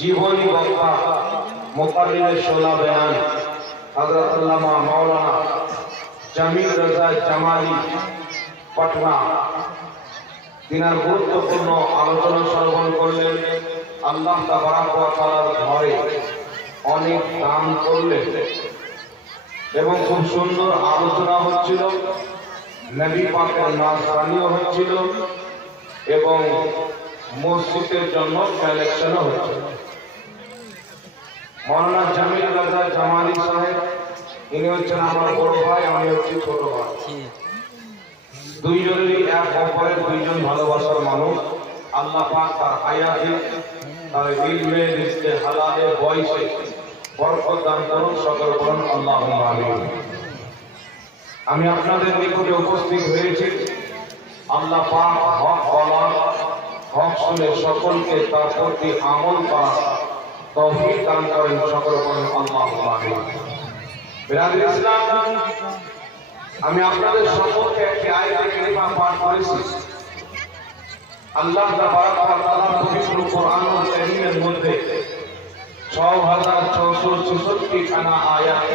জীবনী বক্তা মুকাররিরে শোলা বয়ান হযরত আল্লামা মাওলানা জামিল রাজা জামালি পাটনা তিনার গুরুত্বপূর্ণ আলোচনা শ্রবণ করলেন। আল্লাহ তাবারাক ওয়া তাআলার ঘরে অনেক দান করলেন এবং খুব সুন্দর আলোচনা হচ্ছিল, নবী পাকের নামও হচ্ছিল এবং মসজিদের জন্য কালেকশনও হচ্ছিল। মাওলানা জামিল রাজা জামালি সাহেব ইনি হচ্ছেন আমার বড় ভাই, আমি হচ্ছি ছোট ভাই। দুইজনেরই এক অপরের দুইজন ভালোবাসার মানুষ। আল্লাহ পাক তার হায়াতে, তার ইলমে, রিজকে, হালালে, বয়সে বরকত দান করুন, সকল করুন আল্লাহুম্মা আমিন। আমি আপনাদের নিকটে উপস্থিত হয়েছি আল্লাহ পাক হক বলা, হক শুনে সকলকে তার প্রতি আমল করা তৌফিক দান করেন, সকল করেন আল্লাহুম্মা আমিন। বিরাদর ইসলাম, আমি আপনাদের সম্পর্কে একটি আয়াত কারিমা পাঠ করেছি। আল্লাহ তাবারাক ওয়া তাআলা পবিত্র কোরআনুল কারীমের মধ্যে ৬,৬৬৬ খানা আয়াত